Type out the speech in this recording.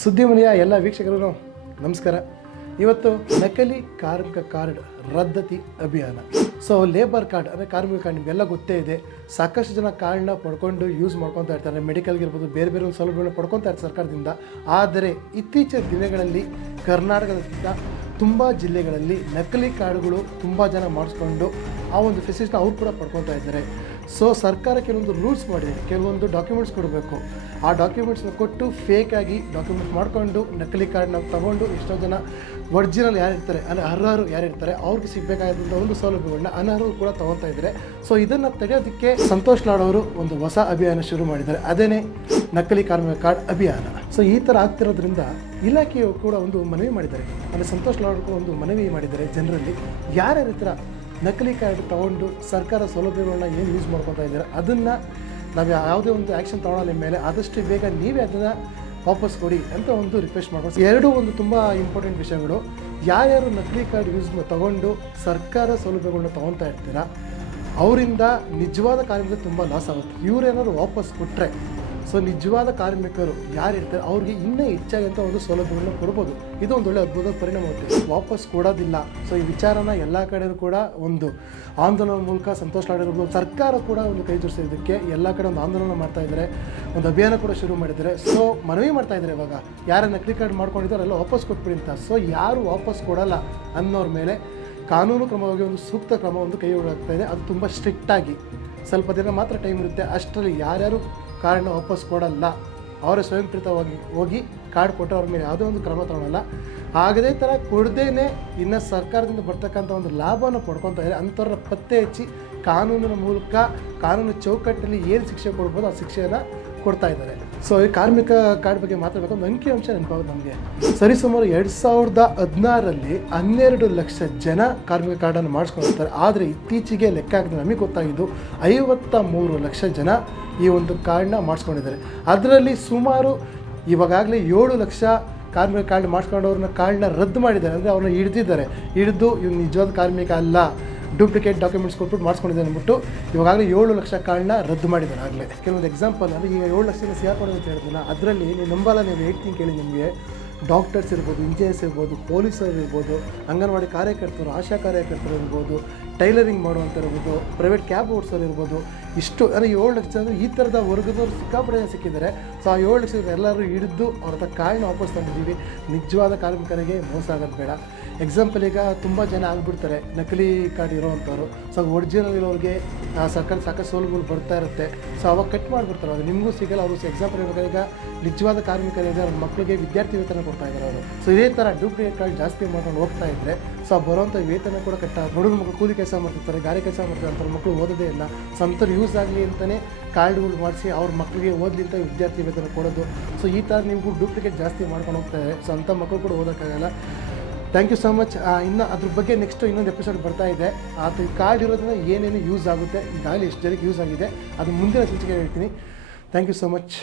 ಸುದ್ದಿಮನೆಯ ಎಲ್ಲ ವೀಕ್ಷಕರು ನಮಸ್ಕಾರ. ಇವತ್ತು ನಕಲಿ ಕಾರ್ಮಿಕ ಕಾರ್ಡ್ ರದ್ದತಿ ಅಭಿಯಾನ. ಲೇಬರ್ ಕಾರ್ಡ್ ಅಂದರೆ ಕಾರ್ಮಿಕ ಕಾರ್ಡ್ ನಿಮಗೆಲ್ಲ ಗೊತ್ತೇ ಇದೆ. ಸಾಕಷ್ಟು ಜನ ಕಾರ್ಡ್ನ ಪಡ್ಕೊಂಡು ಯೂಸ್ ಮಾಡ್ಕೊತಾ ಇರ್ತಾರೆ. ಮೆಡಿಕಲ್ಗಿರ್ಬೋದು, ಬೇರೆ ಬೇರೆ ಒಂದು ಸೌಲಭ್ಯಗಳನ್ನ ಪಡ್ಕೊತಾ ಇರ್ತಾರೆ ಸರ್ಕಾರದಿಂದ. ಆದರೆ ಇತ್ತೀಚಿನ ದಿನಗಳಲ್ಲಿ ಕರ್ನಾಟಕದಿಂದ ತುಂಬ ಜಿಲ್ಲೆಗಳಲ್ಲಿ ನಕಲಿ ಕಾರ್ಡ್ಗಳು ತುಂಬ ಜನ ಮಾಡಿಸ್ಕೊಂಡು ಆ ಒಂದು ಫೆಸಿಲಿಟಿನ ಅವ್ರು ಕೂಡ ಪಡ್ಕೊತಾ ಇದ್ದಾರೆ. ಸರ್ಕಾರ ಕೆಲವೊಂದು ರೂಲ್ಸ್ ಮಾಡಿದೆ, ಕೆಲವೊಂದು ಡಾಕ್ಯುಮೆಂಟ್ಸ್ ಕೊಡಬೇಕು. ಆ ಡಾಕ್ಯುಮೆಂಟ್ಸ್ನ ಕೊಟ್ಟು ಫೇಕಾಗಿ ಡಾಕ್ಯುಮೆಂಟ್ಸ್ ಮಾಡಿಕೊಂಡು ನಕಲಿ ಕಾರ್ಡ್ನ ತಗೊಂಡು ಎಷ್ಟೋ ಜನ ಒರಿಜಿನಲ್ ಯಾರಿರ್ತಾರೆ ಅಂದರೆ ಅರ್ಹರು ಯಾರಿರ್ತಾರೆ ಅವ್ರಿಗೆ ಸಿಗಬೇಕಾದಂಥ ಒಂದು ಸೌಲಭ್ಯಗಳನ್ನ ಅನರ್ಹರು ಕೂಡ ತೊಗೊತಾ ಇದ್ದಾರೆ. ಇದನ್ನು ತೆಗೆಯೋದಕ್ಕೆ ಸಂತೋಷ್ ಲಾಡ್ ಅವರು ಒಂದು ಹೊಸ ಅಭಿಯಾನ ಶುರು ಮಾಡಿದ್ದಾರೆ. ಅದೇನೇ ನಕಲಿ ಕಾರ್ಮಿಕ ಕಾರ್ಡ್ ಅಭಿಯಾನ. ಈ ಥರ ಆಗ್ತಿರೋದ್ರಿಂದ ಇಲಾಖೆಯು ಕೂಡ ಒಂದು ಮನವಿ ಮಾಡಿದ್ದಾರೆ. ಅಂದರೆ ಸಂತೋಷ್ ಲಾಡ್ ಕೂಡ ಒಂದು ಮನವಿ ಮಾಡಿದ್ದಾರೆ ಜನರಲ್ಲಿ, ಯಾರ್ಯಾರ ಹತ್ರ ನಕಲಿ ಕಾರ್ಡ್ ತೊಗೊಂಡು ಸರ್ಕಾರ ಸೌಲಭ್ಯಗಳನ್ನ ಏನು ಯೂಸ್ ಮಾಡ್ಕೊತಾ ಇದ್ದಾರೆ ಅದನ್ನು ನಾವು ಯಾವುದೇ ಒಂದು ಆ್ಯಕ್ಷನ್ ತೊಗೊಳ್ಳೋ ಮೇಲೆ ಆದಷ್ಟು ಬೇಗ ನೀವೇ ಅದನ್ನು ವಾಪಸ್ ಕೊಡಿ ಅಂತ ಒಂದು ರಿಕ್ವೆಸ್ಟ್ ಮಾಡ್ಬೋದು. ಎರಡೂ ಒಂದು ತುಂಬ ಇಂಪಾರ್ಟೆಂಟ್ ವಿಷಯಗಳು. ಯಾರ್ಯಾರು ನಕಲಿ ಕಾರ್ಡ್ ಯೂಸ್ ತೊಗೊಂಡು ಸರ್ಕಾರ ಸೌಲಭ್ಯಗಳನ್ನ ತೊಗೊತಾ ಇರ್ತೀರ ಅವರಿಂದ ನಿಜವಾದ ಕಾರ್ಮಿಕರು ತುಂಬ ಲಾಸ್ ಆಗುತ್ತೆ. ಇವರೇನಾದ್ರು ವಾಪಸ್ ಕೊಟ್ಟರೆ ನಿಜವಾದ ಕಾರ್ಮಿಕರು ಯಾರಿರ್ತಾರೆ ಅವ್ರಿಗೆ ಇನ್ನೂ ಹೆಚ್ಚಾಗಿ ಅಂತ ಒಂದು ಸೌಲಭ್ಯಗಳನ್ನ ಕೊಡ್ಬೋದು. ಇದು ಒಂದು ಒಳ್ಳೆ ಅದ್ಭುತ ಪರಿಣಾಮ ಆಗುತ್ತೆ. ವಾಪಸ್ ಕೊಡೋದಿಲ್ಲ. ಈ ವಿಚಾರನ ಎಲ್ಲ ಕಡೆಯೂ ಕೂಡ ಒಂದು ಆಂದೋಲನ ಮೂಲಕ ಸಂತೋಷ್ ಲಾಡ್ ಇರ್ಬೋದು, ಸರ್ಕಾರ ಕೂಡ ಒಂದು ಕೈ ಜೋಡಿಸೋದಕ್ಕೆ ಎಲ್ಲ ಕಡೆ ಒಂದು ಆಂದೋಲನ ಮಾಡ್ತಾ ಇದ್ದಾರೆ, ಒಂದು ಅಭಿಯಾನ ಕೂಡ ಶುರು ಮಾಡಿದ್ದಾರೆ. ಮನವಿ ಮಾಡ್ತಾ ಇದ್ದಾರೆ, ಇವಾಗ ಯಾರು ನಕಲಿ ಕಾರ್ಡ್ ಮಾಡ್ಕೊಂಡಿದ್ದಾರೆ ಎಲ್ಲ ವಾಪಸ್ ಕೊಟ್ಬಿಡಿ ಅಂತ. ಯಾರು ವಾಪಸ್ ಕೊಡಲ್ಲ ಅನ್ನೋರ ಮೇಲೆ ಕಾನೂನು ಕ್ರಮವಾಗಿ ಒಂದು ಸೂಕ್ತ ಕ್ರಮ ಒಂದು ಕೈಗೊಳ್ಳಲಾಗ್ತಾ ಇದೆ. ಅದು ತುಂಬ ಸ್ಟ್ರಿಕ್ಟಾಗಿ ಸ್ವಲ್ಪ ದಿನ ಮಾತ್ರ ಟೈಮ್ ಇರುತ್ತೆ. ಅಷ್ಟರಲ್ಲಿ ಯಾರ್ಯಾರು ಕಾರ್ಡ್ನ ವಾಪಸ್ ಕೊಡಲ್ಲ ಅವರೇ ಸ್ವಯಂಪ್ರೇರಿತವಾಗಿ ಹೋಗಿ ಕಾರ್ಡ್ ಕೊಟ್ಟವ್ರ ಮೇಲೆ ಯಾವುದೇ ಒಂದು ಕ್ರಮ ತಗೊಳ್ಳಲ್ಲ. ಅದೇ ಥರ ಕೊಡದೇನೆ ಇನ್ನು ಸರ್ಕಾರದಿಂದ ಬರ್ತಕ್ಕಂಥ ಒಂದು ಲಾಭವನ್ನು ಪಡ್ಕೊತಾ ಇದ್ದಾರೆ. ಅಂಥವ್ರನ್ನ ಪತ್ತೆ ಹಚ್ಚಿ ಕಾನೂನಿನ ಮೂಲಕ ಕಾನೂನು ಚೌಕಟ್ಟಲ್ಲಿ ಏನು ಶಿಕ್ಷೆ ಕೊಡ್ಬೋದು ಆ ಶಿಕ್ಷೆಯನ್ನು ಕೊಡ್ತಾ ಇದ್ದಾರೆ. ಈ ಕಾರ್ಮಿಕ ಕಾರ್ಡ್ ಬಗ್ಗೆ ಮಾತಾಡಬೇಕು ಒಂದು ಅಂಕಿಅಂಶ ನೆನಪಾಗುತ್ತೆ ನಮಗೆ. ಸರಿಸುಮಾರು 2016ರಲ್ಲಿ 12 ಲಕ್ಷ ಜನ ಕಾರ್ಮಿಕ ಕಾರ್ಡನ್ನು ಮಾಡಿಸ್ಕೊಂಡಿರ್ತಾರೆ. ಆದರೆ ಇತ್ತೀಚೆಗೆ ಲೆಕ್ಕ ಹಾಕಿದ್ರೆ ನಮಗೆ ಗೊತ್ತಾಗಿದ್ದು 53 ಲಕ್ಷ ಜನ ಈ ಒಂದು ಕಾರ್ಡ್ನ ಮಾಡಿಸ್ಕೊಂಡಿದ್ದಾರೆ. ಅದರಲ್ಲಿ ಸುಮಾರು ಇವಾಗಲೇ 7 ಲಕ್ಷ ಕಾರ್ಮಿಕ ಕಾರ್ಡ್ ಮಾಡಿಸ್ಕೊಂಡವ್ರನ್ನ ಕಾರ್ಡ್ನ ರದ್ದು ಮಾಡಿದ್ದಾರೆ. ಅಂದರೆ ಅವ್ರನ್ನ ಹಿಡಿದು ಇವ್ನು ನಿಜವಾದ ಕಾರ್ಮಿಕ ಅಲ್ಲ, ಡೂಪ್ಲಿಕೇಟ್ ಡಾಕ್ಯುಮೆಂಟ್ಸ್ ಕೊಟ್ಬಿಟ್ಟು ಮಾಡಿಸ್ಕೊಂಡಿದ್ದಾರೆ ಅಂದ್ಬಿಟ್ಟು ಇವಾಗಲೇ 7 ಲಕ್ಷ ಕಾರ್ಡ್ನ ರದ್ದು ಮಾಡಿದ್ದಾರೆ. ಆಗಲೇ ಕೆಲವೊಂದು ಎಕ್ಸಾಂಪಲ್ ಅಂದರೆ ಈಗ 7 ಲಕ್ಷ ಸೇರ್ಕೊಳ್ಳೋದು ಅಂತ ಹೇಳಿದ್ರಲ್ಲ, ಅದರಲ್ಲಿ ನೀವು ನಂಬಲ್ಲ, ನೀವು ಹೇಳ್ತೀನಿ ಕೇಳಿ. ನಿಮಗೆ ಡಾಕ್ಟರ್ಸ್ ಇರ್ಬೋದು, ಇಂಜಿನಿಯರ್ಸ್ ಇರ್ಬೋದು, ಪೊಲೀಸರು ಇರ್ಬೋದು, ಅಂಗನವಾಡಿ ಕಾರ್ಯಕರ್ತರು, ಆಶಾ ಕಾರ್ಯಕರ್ತರು ಇರ್ಬೋದು, ಟೈಲರಿಂಗ್ ಮಾಡುವಂಥ ಇರ್ಬೋದು, ಪ್ರೈವೇಟ್ ಕ್ಯಾಬ್ ಓಡಿಸೋರು ಇರ್ಬೋದು, ಇಷ್ಟು ಅಂದರೆ 7 ಲಕ್ಷ ಅಂದರೆ ಈ ಥರದ ವರ್ಗದವ್ರು ಸಿಕ್ಕಾಪಟ್ಟೆ ಸಿಕ್ಕಿದ್ದಾರೆ. ಆ 7 ಲಕ್ಷ ಎಲ್ಲರೂ ಹಿಡಿದು ಅವ್ರ ಹತ್ರ ಕಾರ್ಡ್ನ ವಾಪಸ್ ತಂದಿದ್ದೀವಿ. ನಿಜವಾದ ಕಾರ್ಮಿಕರಿಗೆ ಮೋಸ ಆಗೋದು ಬೇಡ. ಎಕ್ಸಾಂಪಲ್ ಈಗ ತುಂಬ ಜನ ಆಗಿಬಿಡ್ತಾರೆ ನಕಲಿ ಕಾರ್ಡ್ ಇರೋವಂಥವ್ರು. ಒರಿಜಿನಲ್ ಇರೋರಿಗೆ ಸರ್ಕಾರ ಸಾಕಷ್ಟು ಸೌಲಭ್ಯಗಳು ಬರ್ತಾ ಇರುತ್ತೆ. ಅವಾಗ ಕಟ್ ಮಾಡಿಬಿಡ್ತಾರೆ, ಅದು ನಿಮಗೂ ಸಿಗಲ್ಲ, ಅವರು ಎಕ್ಸಾಂಪಲ್ ಇರಬೇಕಾದ್ರೆ ಈಗ ನಿಜವಾದ ಕಾರ್ಮಿಕರಿದೆ ಅವ್ರ ಮಕ್ಕಳಿಗೆ ವಿದ್ಯಾರ್ಥಿ ವೇತನ ಕೊಡ್ತಾ ಇದ್ದಾರೆ ಅವರು. ಇದೇ ಥರ ಡೂಪ್ಲಿಕೇಟ್ ಕಾರ್ಡ್ ಜಾಸ್ತಿ ಮಾಡ್ಕೊಂಡು ಹೋಗ್ತಾ ಇದ್ದರೆ ಬರೋವಂಥ ವೇತನ ಕೂಡ ಬಡವ್ರ ಮಕ್ಕಳು ಕೂಲಿ ಕೆಲಸ ಮಾಡ್ತಿರ್ತಾರೆ, ಗಾರೆ ಕೆಲಸ ಮಾಡ್ತಾರೆ, ಅಂಥವ್ರ ಮಕ್ಕಳು ಓದೋದೇ ಇಲ್ಲ. ಅಂಥವ್ರು ಯೂಸ್ ಆಗಲಿ ಅಂತಲೇ ಕಾರ್ಡ್ಗಳು ಮಾಡಿಸಿ ಅವ್ರ ಮಕ್ಕಳಿಗೆ ಓದಲಿ ಅಂತ ವಿದ್ಯಾರ್ಥಿ ವೇತನ ಕೊಡೋದು. ಈ ಥರ ನಿಮಗೂ ಡೂಪ್ಲಿಕೇಟ್ ಜಾಸ್ತಿ ಮಾಡ್ಕೊಂಡು ಹೋಗ್ತಾ ಇದೆ. ಅಂಥ ಮಕ್ಕಳು ಕೂಡ ಓದೋಕ್ಕಾಗಲ್ಲ. Thank you so much. ಇನ್ನು ಅದ್ರ ಬಗ್ಗೆ ನೆಕ್ಸ್ಟ್ ಇನ್ನೊಂದು ಎಪಿಸೋಡ್ ಬರ್ತಾ ಇದೆ. ಅದು ಕಾರ್ಡ್ ಇರೋದ್ರಿಂದ ಏನೇನು ಯೂಸ್ ಆಗುತ್ತೆ, ಈಗಾಗಲೇ ಎಷ್ಟು ಜನಕ್ಕೆ ಯೂಸ್ ಆಗಿದೆ ಅದು ಮುಂದಿನ ಸಂಚಿಕೆ ಹೇಳ್ತೀನಿ. Thank you so much.